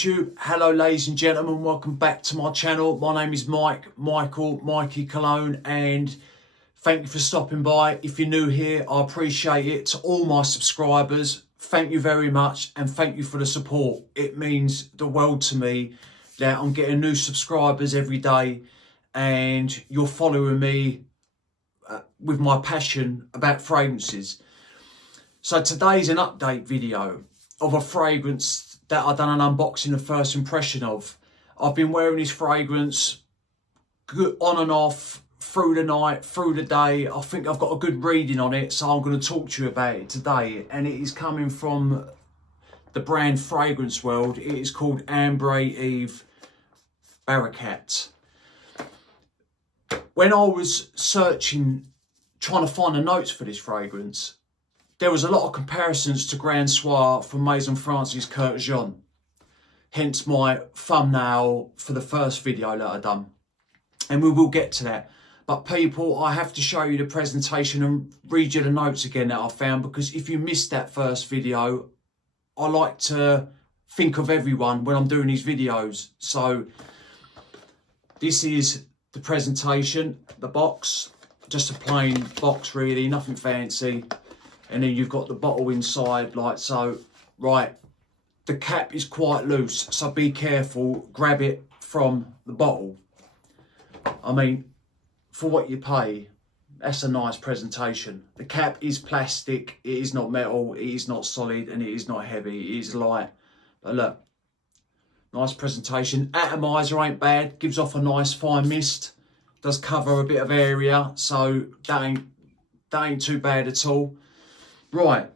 YouTube. Hello ladies and gentlemen, welcome back to my channel. My name is Mikey Cologne, and thank you for stopping by. If you're new here, I appreciate it. To all my subscribers, thank you very much, and thank you for the support. It means the world to me that I'm getting new subscribers every day, and you're following me with my passion about fragrances. So today's an update video of a fragrance that I've done an unboxing and first impression of. I've been wearing this fragrance on and off through the night, through the day. I think I've got a good reading on it, so I'm going to talk to you about it today. And it is coming from the brand Fragrance World. It is called Ambre Eve Barakkat. When I was searching, trying to find the notes for this fragrance, there was a lot of comparisons to Grand Soir from Maison France's Kurt Jean. Hence my thumbnail for the first video that I've done. And we will get to that. But people, I have to show you the presentation and read you the notes again that I found, because if you missed that first video, I like to think of everyone when I'm doing these videos. So this is the presentation, the box, just a plain box really, nothing fancy. And then you've got the bottle inside like so. Right, the cap is quite loose, so be careful, grab it from the bottle. I mean, for what you pay, that's a nice presentation. The cap is plastic, it is not metal, it is not solid, and it is not heavy, it is light. But look, nice presentation. Atomizer ain't bad, gives off a nice fine mist, does cover a bit of area, so that ain't too bad at all. Right,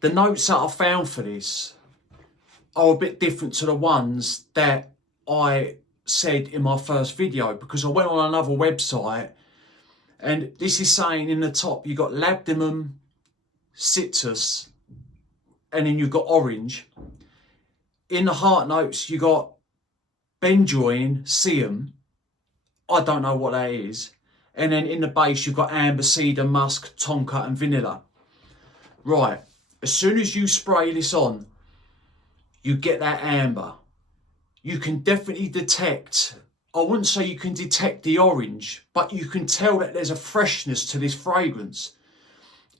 the notes that I found for this are a bit different to the ones that I said in my first video, because I went on another website and this is saying in the top you got labdanum, citrus, and then you've got orange. In the heart notes you got benjoin, cium, I don't know what that is, and then in the base you've got amber, cedar, musk, tonka and vanilla. Right, as soon as you spray this on, you get that amber. You can definitely detect, I wouldn't say you can detect the orange, but you can tell that there's a freshness to this fragrance.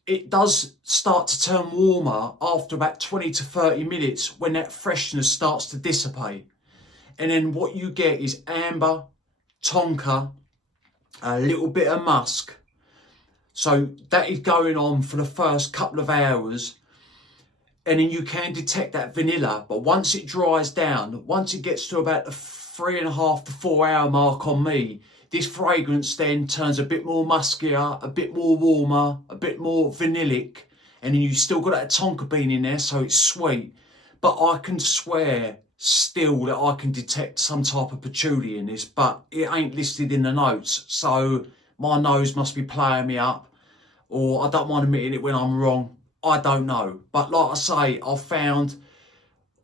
It does start to turn warmer after about 20 to 30 minutes when that freshness starts to dissipate. And then what you get is amber, tonka, a little bit of musk. So that is going on for the first couple of hours, and then you can detect that vanilla. But once it dries down, once it gets to about the 3.5 to 4 hour mark on me, this fragrance then turns a bit more muskier, a bit more warmer, a bit more vanillic, and then you still got that tonka bean in there, so it's sweet. But I can swear still that I can detect some type of patchouli in this, but it ain't listed in the notes, so my nose must be playing me up, or I don't mind admitting it when I'm wrong. I don't know. But like I say, I found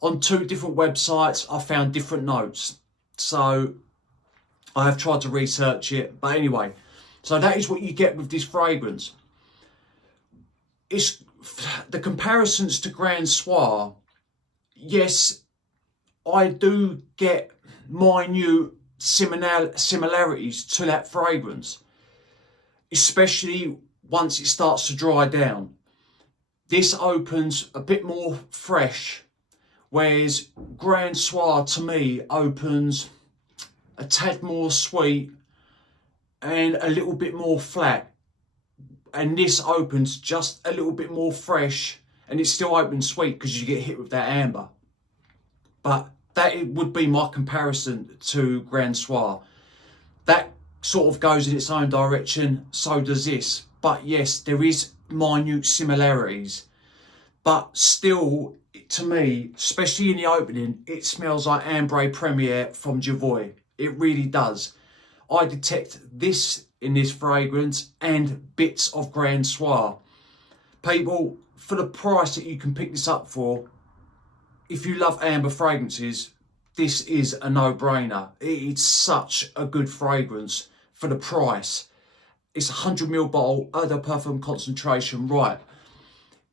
on 2 different websites, I found different notes. So I have tried to research it. But anyway, so that is what you get with this fragrance. It's the comparisons to Grand Soir. Yes, I do get minute similarities to that fragrance, especially once it starts to dry down. This opens a bit more fresh, whereas Grand Soir to me opens a tad more sweet and a little bit more flat. And this opens just a little bit more fresh, and it still opens sweet because you get hit with that amber. But that would be my comparison to Grand Soir. That sort of goes in its own direction, so does this. But yes, there is minute similarities. But still, to me, especially in the opening, it smells like Ambre Premier from Javoy. It really does. I detect this in this fragrance and bits of Grand Soir. People, for the price that you can pick this up for, if you love amber fragrances, this is a no-brainer. It's such a good fragrance for the price. It's a 100ml bottle, eau de parfum concentration. Right,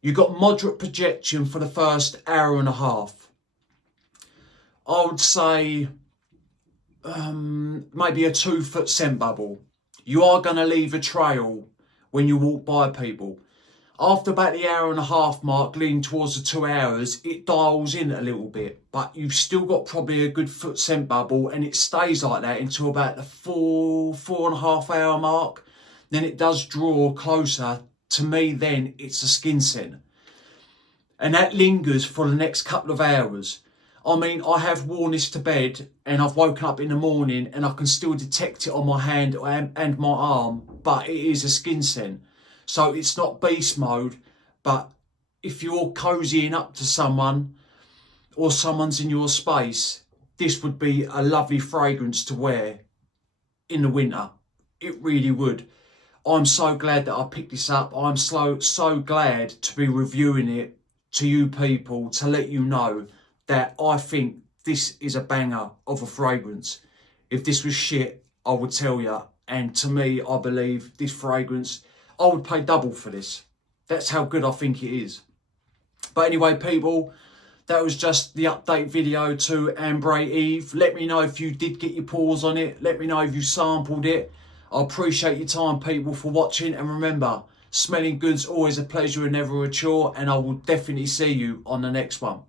you got moderate projection for the first hour and a half. I would say maybe a 2-foot scent bubble. You are going to leave a trail when you walk by people. After about the 1.5 hour mark, leaning towards the 2 hours, it dials in a little bit, but you've still got probably a good foot scent bubble, and it stays like that until about the 4.5 hour mark. Then it does draw closer. To me, then it's a skin scent, and that lingers for the next couple of hours. I mean, I have worn this to bed and I've woken up in the morning and I can still detect it on my hand and my arm, but it is a skin scent. So it's not beast mode, but if you're cozying up to someone or someone's in your space, this would be a lovely fragrance to wear in the winter. It really would. I'm so glad that I picked this up. I'm so glad to be reviewing it to you people, to let you know that I think this is a banger of a fragrance. If this was shit, I would tell you. And to me, I believe this fragrance, I would pay double for this. That's how good I think it is. But anyway, people, that was just the update video to Ambre Eve. Let me know if you did get your paws on it. Let me know if you sampled it. I appreciate your time, people, for watching. And remember, smelling good's always a pleasure and never a chore. And I will definitely see you on the next one.